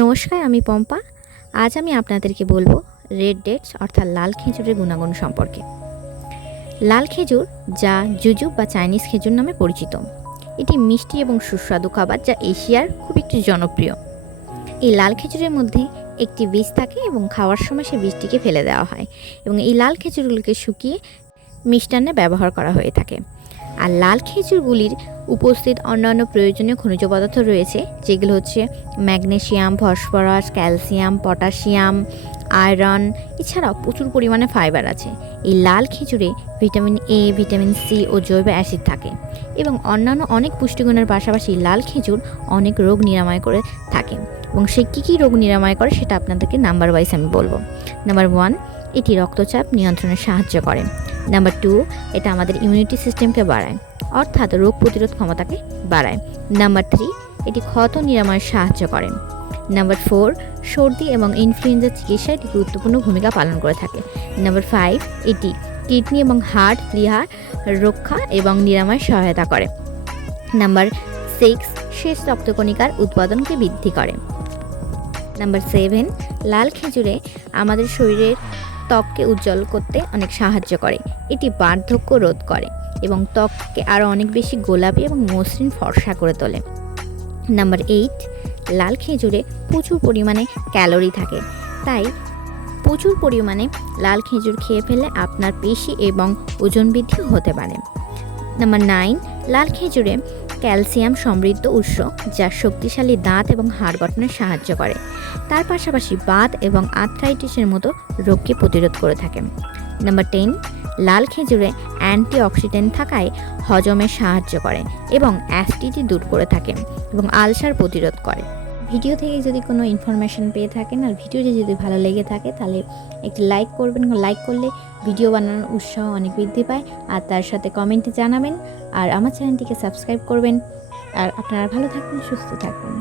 নমস্কার, আমি পম্পা। আজ আমি আপনাদেরকে বলবো রেড ডেটস অর্থাৎ লাল খেজুরের গুণাগুণ সম্পর্কে। লাল খেজুর, যা জুজু বা চাইনিজ খেজুর নামে পরিচিত, এটি মিষ্টি এবং সুস্বাদু খাবার যা এশিয়ার খুব একটি জনপ্রিয়। এই লাল খেজুরের মধ্যে একটি বীজ থাকে এবং খাওয়ার সময় সেই বীজটিকে ফেলে দেওয়া হয় এবং এই লাল খেজুরগুলোকে শুকিয়ে মিষ্টান্নে ব্যবহার করা হয়ে থাকে। আর লাল খেজুরগুলির উপস্থিত অন্যান্য প্রয়োজনীয় খনিজ পদার্থ রয়েছে, যেগুলো হচ্ছে magnesium, phosphorus, calcium, potassium, iron. এছাড়াও প্রচুর পরিমাণে ফাইবার আছে। এই লাল খেজুরে ভিটামিন এ, ভিটামিন সি ও জৈব অ্যাসিড থাকে এবং অন্যান্য অনেক পুষ্টিগুণের পাশাপাশি লাল খেজুর অনেক রোগ নিরাময় করে থাকে। এবং সে কী রোগ নিরাময় করে সেটা আপনাদেরকে নাম্বার ওয়াইজ আমি বলবো। নাম্বার 1, এটি রক্তচাপ নিয়ন্ত্রণে সাহায্য করে। নাম্বার 2, এটা আমাদের ইমিউনিটি সিস্টেমকে বাড়ায়, অর্থাৎ রোগ প্রতিরোধ ক্ষমতাকে বাড়ায়। নাম্বার 3, এটি ক্ষত নিরাময়ে সাহায্য করে। নাম্বার 4, সর্দি এবং ইনফ্লুয়েঞ্জার চিকিৎসায় এটি গুরুত্বপূর্ণ ভূমিকা পালন করে থাকে। নাম্বার 5, এটি কিডনি এবং হার্ট লিভার রক্ষা এবং নিরাময়ে সহায়তা করে। নাম্বার 6, শেষ রক্তকণিকার উৎপাদনকে বৃদ্ধি করে। নাম্বার 7, লাল খেজুরে আমাদের শরীরের ত্বককে উজ্জ্বল করতে অনেক সাহায্য করে। এটি বার্ধক্য রোধ করে এবং ত্বককে আরও অনেক বেশি গোলাপি এবং মসৃণ ফর্সা করে তোলে। নাম্বার 8, লাল খেজুরে প্রচুর পরিমাণে ক্যালোরি থাকে, তাই প্রচুর পরিমাণে লাল খেজুর খেয়ে ফেললে আপনার পেশি এবং ওজন বৃদ্ধি হতে পারে। নাম্বার 9, লাল খেজুরে ক্যালসিয়াম সমৃদ্ধ উৎস, যা শক্তিশালী দাঁত এবং হাড় গঠনে সাহায্য করে। তার পাশাপাশি বাত এবং আর্থ্রাইটিসের মতো রোগকে প্রতিরোধ করে থাকে। নাম্বার 10, লাল খেজুরে অ্যান্টিঅক্সিডেন্ট থাকায় হজমে সাহায্য করে এবং অ্যাসিডিটি দূর করে থাকে এবং আলসার প্রতিরোধ করে। ভিডিও থেকে যদি কোনো ইনফরমেশন পেয়ে থাকেন আর ভিডিওটি যদি ভালো লেগে থাকে তাহলে একটি লাইক করবেন। লাইক করলে ভিডিও বানানোর উৎসাহ অনেক বৃদ্ধি পায়। আর তার সাথে কমেন্টে জানাবেন আর আমার চ্যানেলটিকে সাবস্ক্রাইব করবেন। আর আপনারা ভালো থাকবেন, সুস্থ থাকবেন।